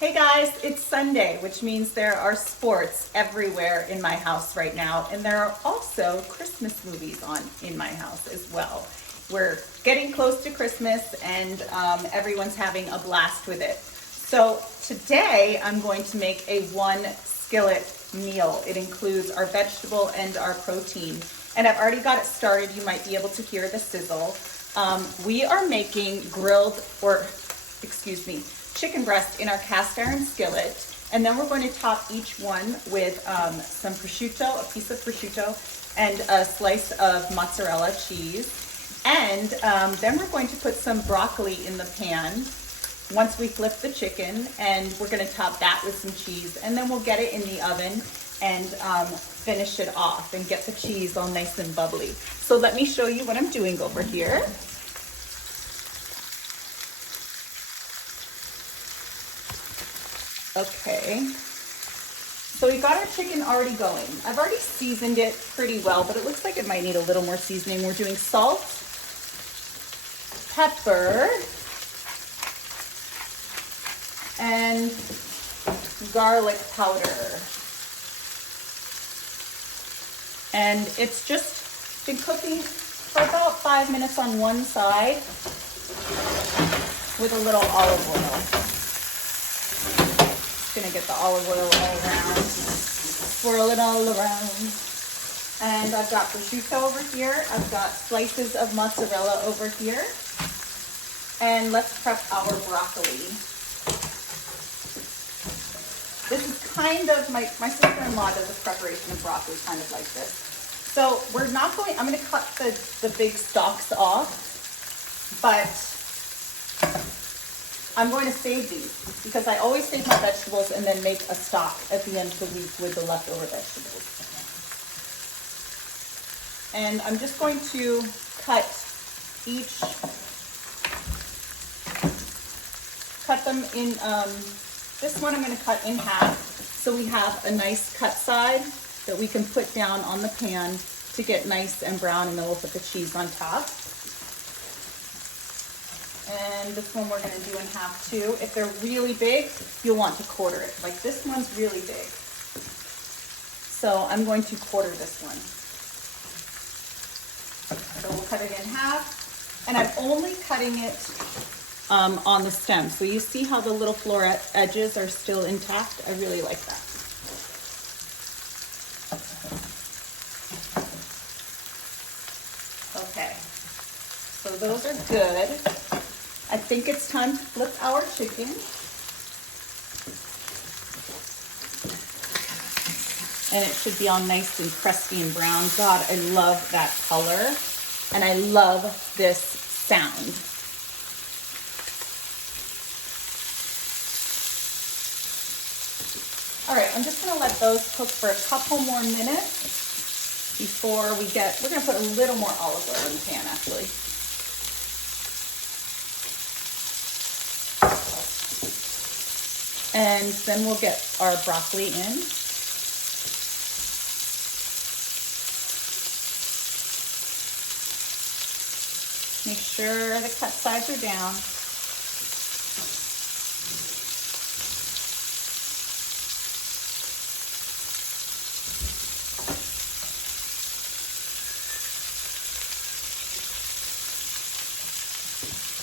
Hey guys, it's Sunday, which means there are sports everywhere in my house right now, and there are also Christmas movies on in my house as well. We're getting close to Christmas, and everyone's having a blast with it. So today I'm going to make a one skillet meal. It includes our vegetable and our protein, and I've already got it started. You might be able to hear the sizzle. We are making chicken breast in our cast iron skillet, and then we're going to top each one with some prosciutto, a piece of prosciutto, and a slice of mozzarella cheese. And then we're going to put some broccoli in the pan once we flip the chicken, and we're going to top that with some cheese, and then we'll get it in the oven and finish it off and get the cheese all nice and bubbly. So let me show you what I'm doing over here. Okay, so we got our chicken already going. I've already seasoned it pretty well, but it looks like it might need a little more seasoning. We're doing salt, pepper, and garlic powder. And it's just been cooking for about 5 minutes on one side with a little olive oil. Gonna get the olive oil all around, swirl it all around. And I've got prosciutto over here. I've got slices of mozzarella over here. And let's prep our broccoli. This is kind of, my sister-in-law does a preparation of broccoli kind of like this. So we're not going, I'm gonna cut the big stalks off, but I'm going to save these because I always save my vegetables and then make a stock at the end of the week with the leftover vegetables. And I'm just going to cut them in, this one I'm going to cut in half so we have a nice cut side that we can put down on the pan to get nice and brown, and then we'll put the cheese on top. And this one we're going to do in half too. If they're really big, you'll want to quarter it. Like this one's really big. So I'm going to quarter this one. So we'll cut it in half. And I'm only cutting it on the stem. So you see how the little floret edges are still intact? I really like that. Okay. So those are good. I think it's time to flip our chicken. And it should be all nice and crusty and brown. God, I love that color. And I love this sound. All right, I'm just gonna let those cook for a couple more minutes before we're gonna put a little more olive oil in the pan actually. And then we'll get our broccoli in. Make sure the cut sides are down.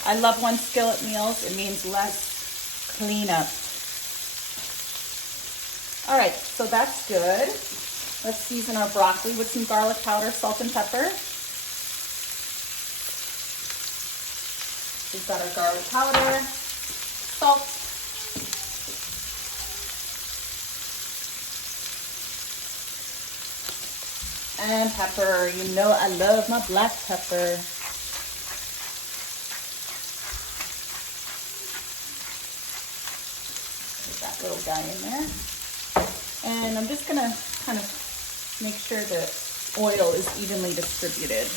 I love one skillet meals. It means less cleanup. All right, so that's good. Let's season our broccoli with some garlic powder, salt, and pepper. We've got our garlic powder, salt, and pepper. You know I love my black pepper. Put that little guy in there. And I'm just gonna kind of make sure the oil is evenly distributed.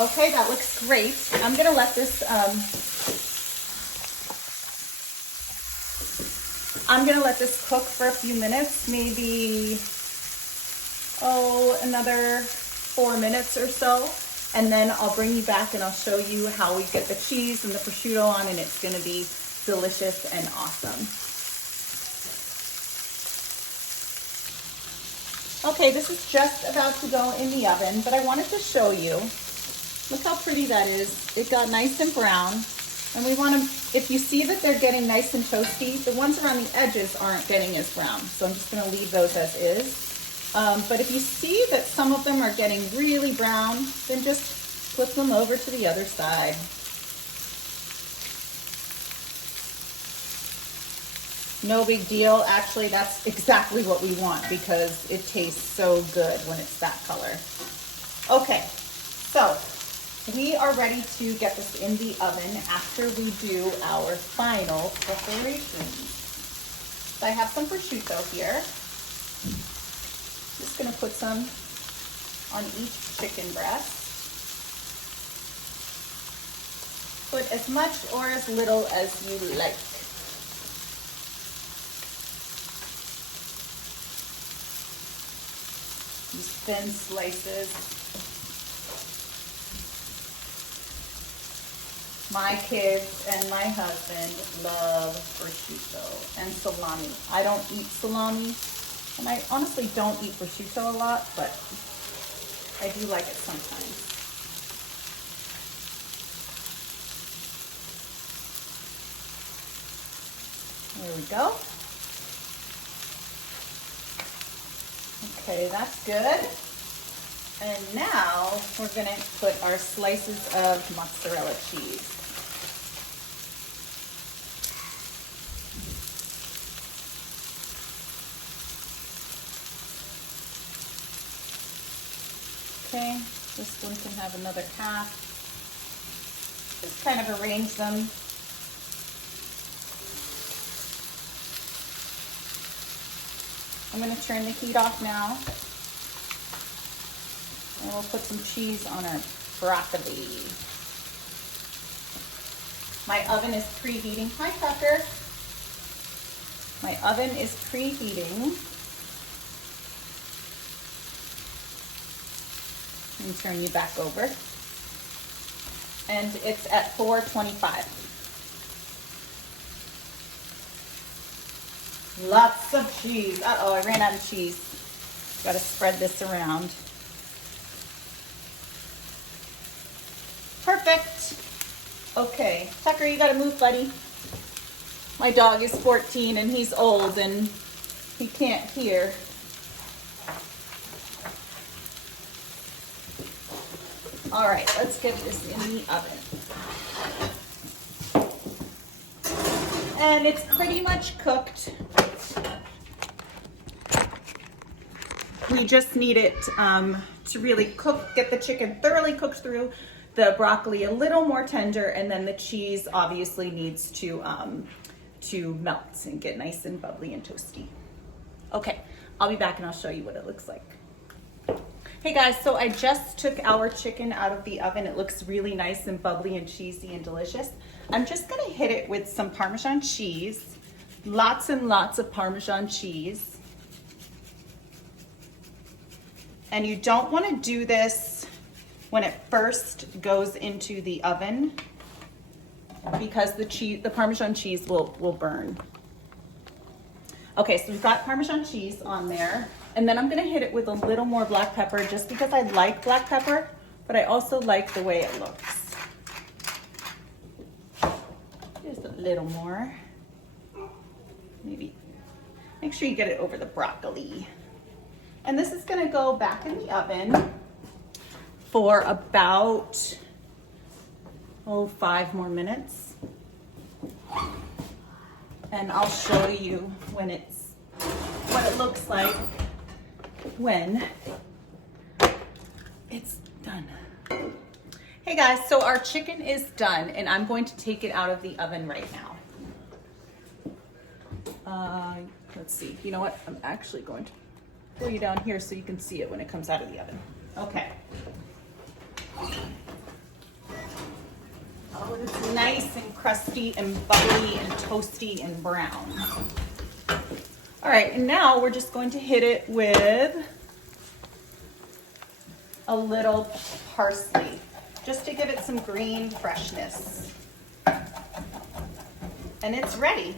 Okay, that looks great. I'm gonna let this cook for a few minutes, maybe another 4 minutes or so. And then I'll bring you back and I'll show you how we get the cheese and the prosciutto on, and it's gonna be delicious and awesome. Okay, this is just about to go in the oven, but I wanted to show you. Look how pretty that is. It got nice and brown. And we want to, if you see that they're getting nice and toasty, the ones around the edges aren't getting as brown. So I'm just going to leave those as is. But if you see that some of them are getting really brown, then just flip them over to the other side. No big deal. Actually, that's exactly what we want because it tastes so good when it's that color. Okay, so we are ready to get this in the oven after we do our final preparations. So I have some prosciutto here. Just gonna put some on each chicken breast. Put as much or as little as you like. These thin slices. My kids and my husband love prosciutto and salami. I don't eat salami, and I honestly don't eat prosciutto a lot, but I do like it sometimes. There we go. Okay, that's good. And now we're gonna put our slices of mozzarella cheese. Okay, this one can have another half. Just kind of arrange them. I'm going to turn the heat off now. And we'll put some cheese on our broccoli. My oven is preheating. Hi, Tucker. My oven is preheating. Let me turn you back over. And it's at 425. Lots of cheese. Uh-oh, I ran out of cheese. Got to spread this around. Perfect. Okay, Tucker, you got to move, buddy. My dog is 14 and he's old and he can't hear. All right, let's get this in the oven. And it's pretty much cooked. We just need it to really cook, get the chicken thoroughly cooked through, the broccoli a little more tender, and then the cheese obviously needs to melt and get nice and bubbly and toasty. Okay, I'll be back and I'll show you what it looks like. Hey guys, so I just took our chicken out of the oven. It looks really nice and bubbly and cheesy and delicious. I'm just gonna hit it with some Parmesan cheese, lots and lots of Parmesan cheese. And you don't wanna do this when it first goes into the oven because the Parmesan cheese will burn. Okay, so we've got Parmesan cheese on there. And then I'm gonna hit it with a little more black pepper just because I like black pepper, but I also like the way it looks. Just a little more. Maybe, make sure you get it over the broccoli. And this is gonna go back in the oven for about, 5 more minutes. And I'll show you what it looks like when it's done. Hey guys, so our chicken is done and I'm going to take it out of the oven right now. Let's see, you know what? I'm actually going to pull you down here so you can see it when it comes out of the oven. Okay. Oh, it's nice and crusty and bubbly and toasty and brown. All right, and now we're just going to hit it with a little parsley, just to give it some green freshness. And it's ready.